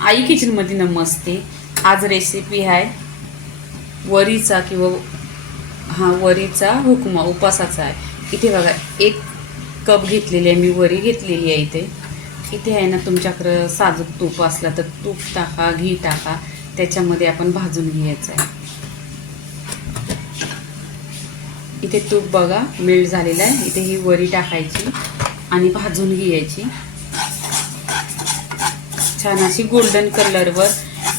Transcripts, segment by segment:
आई किचनमध्ये नमस्ते. आज रेसिपी आहे वरीचा किंवा हा वरीचा हुकमा उपासाचा आहे. इथे बघा एक कप घेतलेली आहे मी वरी घेतलेली आहे इथे. इथे आहे ना तुमच्याकडं साजूक तूप असला तर तूप टाका घी टाका. त्याच्यामध्ये आपण भाजून घ्यायचं आहे. इथे तूप बघा मेल्ट झालेलं आहे. इथे ही वरी टाकायची. आणि भाजून घ्यायची. छान अशी गोल्डन कलरवर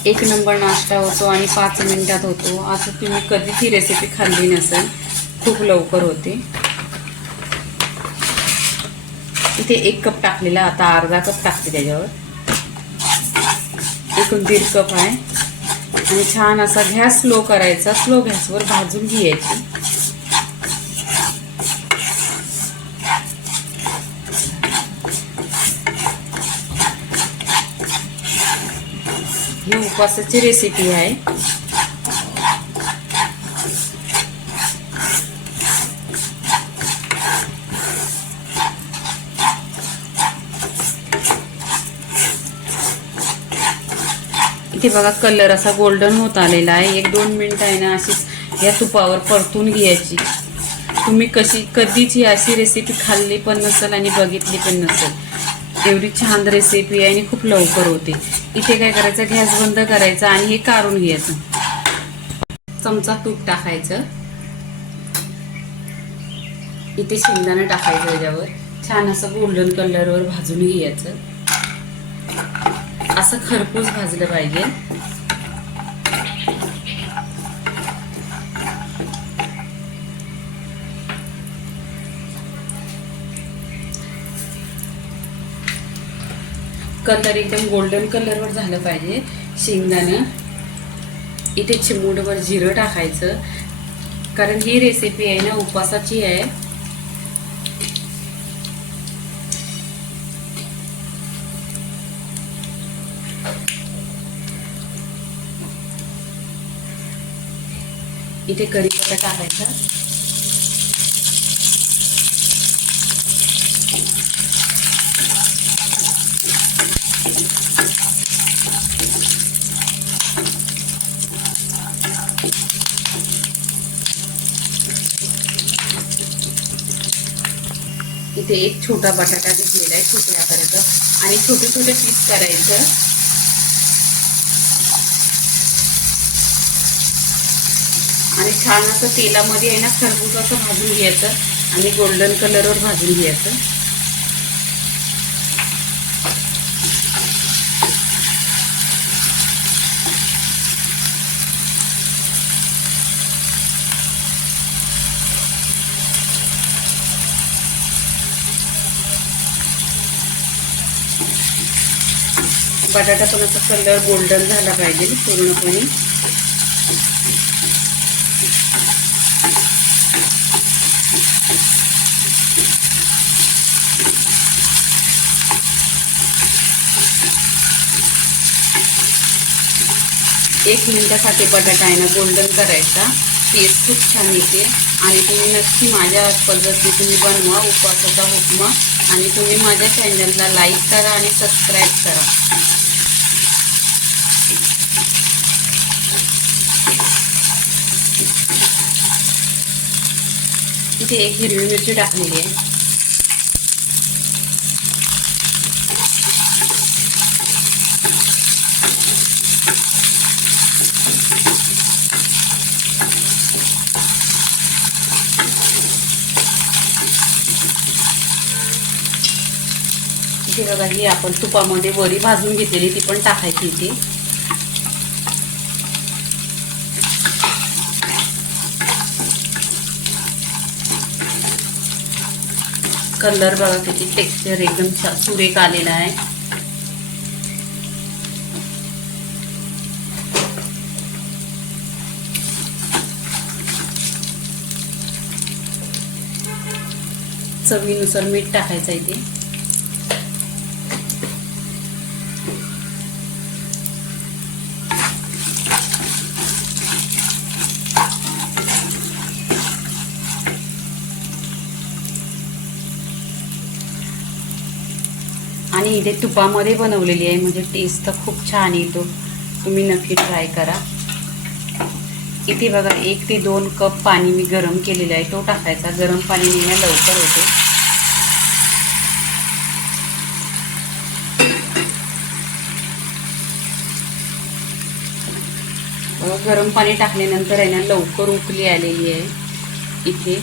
एक नंबर नाश्ता होतो आणि पाच मिनटात होतो. असं तुम्ही कधी ती रेसिपी खाल्ली नसेल खूप लवकर होते. इथे एक कप टाकलेला आता अर्धा कप टाकते त्याच्यावर. एकूण दीड कप आहे. आणि छान असा गॅस स्लो करायचा स्लो गॅसवर भाजून घ्यायची. ही उपवासाची रेसिपी आहे. इथे बघा कलर असा गोल्डन होत आलेला आहे. एक दोन मिनटं आहे ना अशीच या तुपावर परतून घ्यायची. तुम्ही कशी कधीच ही अशी रेसिपी खाल्ली पण नसेल आणि बघितली पण नसेल. एवढी छान रेसिपी आहे आणि खूप लवकर होते. इथे काय करायचं? गॅस बंद करायचा आणि हे काढून घ्यायचं. चमचा तूप टाकायचं. इथे शेंगदाणा टाकायचं त्याच्यावर. छान असं गोल्डन कलरवर भाजून घ्यायचं. असं खरपूस भाजलं पाहिजे. कलर एकदम गोल्डन कलरवर झालं पाहिजे. शेंगदाणं. इथे चिमूडवर जिरं टाकायचं. कारण ही रेसिपी आहे ना उपवासाची आहे. इथे कढीपत्ता टाकायचा. इथे एक छोटा बटाटा घेतलेला आहे छोट्या आकाराचा आणि छोटे छोटे पीस करायचं. आणि छान असं तेलामध्ये आहे ना खरबूज असं भाजून घ्यायचं आणि गोल्डन कलरवर भाजून घ्यायचं. बटाटा पण असा कलर गोल्डन झाला पाहिजे पूर्णपणे. एक मिनिटासाठी बटाटा आहे ना गोल्डन करायचा. टेस्ट खूप छान येते. आणि तुम्ही नक्की माझ्या पद्धती तुम्ही बनवा उपवासाचा उपमा. आणि तुम्ही माझ्या चॅनलला लाईक करा आणि सबस्क्राईब करा. इथे एक हिरवी मिरची टाकलेली आहे. इथे बघा ही आपण तुपामध्ये वरी भाजून घेतलेली ती पण टाकायची इथे. कलर बघा किती टेक्स्चर एकदम सुरेख आलेला आहे. चवीनुसार मीठ टाकायचं आहे ते. आणि इथे तुपामध्ये बनवलेली आहे. म्हणजे टेस्ट तर खूप छान येतो. तुम्ही नक्की ट्राय करा. इथे बघा एक ते दोन कप पाणी मी गरम केलेलं आहे. तो टाकायचा. गरम पाणी ना लवकर होते. गरम पाणी टाकल्यानंतर आहे ना लवकर उकली आलेली आहे. इथे.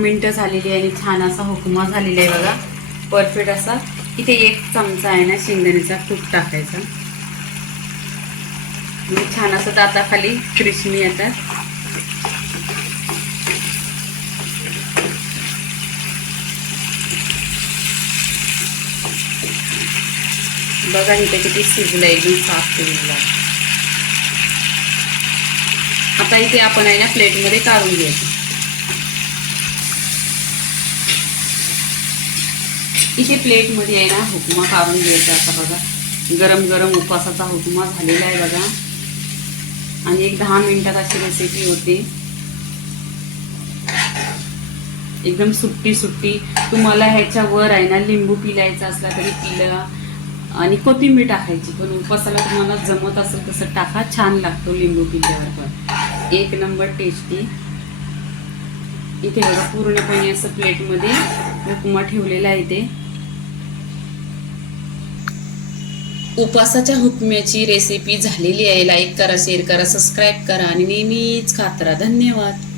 मिनटं झालेली आहे आणि छान असा हुकमा झालेला आहे बघा. परफेक्ट असा. इथे एक चमचा आहे ना शेंगदाण्याचा तूप टाकायचा. छान असं दाताखाली क्रिस्मी येतात. बघा इथे किती शिजलं एकदम साफ केलेलं आता इथे आपण आहे ना प्लेटमध्ये काढून घ्यायचं. इथे प्लेटमध्ये आहे ना हुकमा काढून घ्यायचा असा बघा. गरम गरम उपासाचा हुकमा झालेला आहे बघा. आणि एक दहा मिनटात अशी रेसिपी होते. एकदम सुट्टी सुट्टी. तुम्हाला ह्याच्यावर आहे ना लिंबू पिलायचा असला तरी पिलं. आणि कोथिंबीर टाकायची. पण उपासाला तुम्हाला जमत असेल तसं टाका. छान लागतो लिंबू पिल्यावर पण. एक नंबर टेस्टी इथे बघा पूर्णपणे असं प्लेटमध्ये उपमा ठेवलेला आहे ते उपवासाच्या हुकम्याची रेसिपी झालेली आहे. लाईक करा शेअर करा सबस्क्राईब करा आणि नेहमीच खात राहा. धन्यवाद.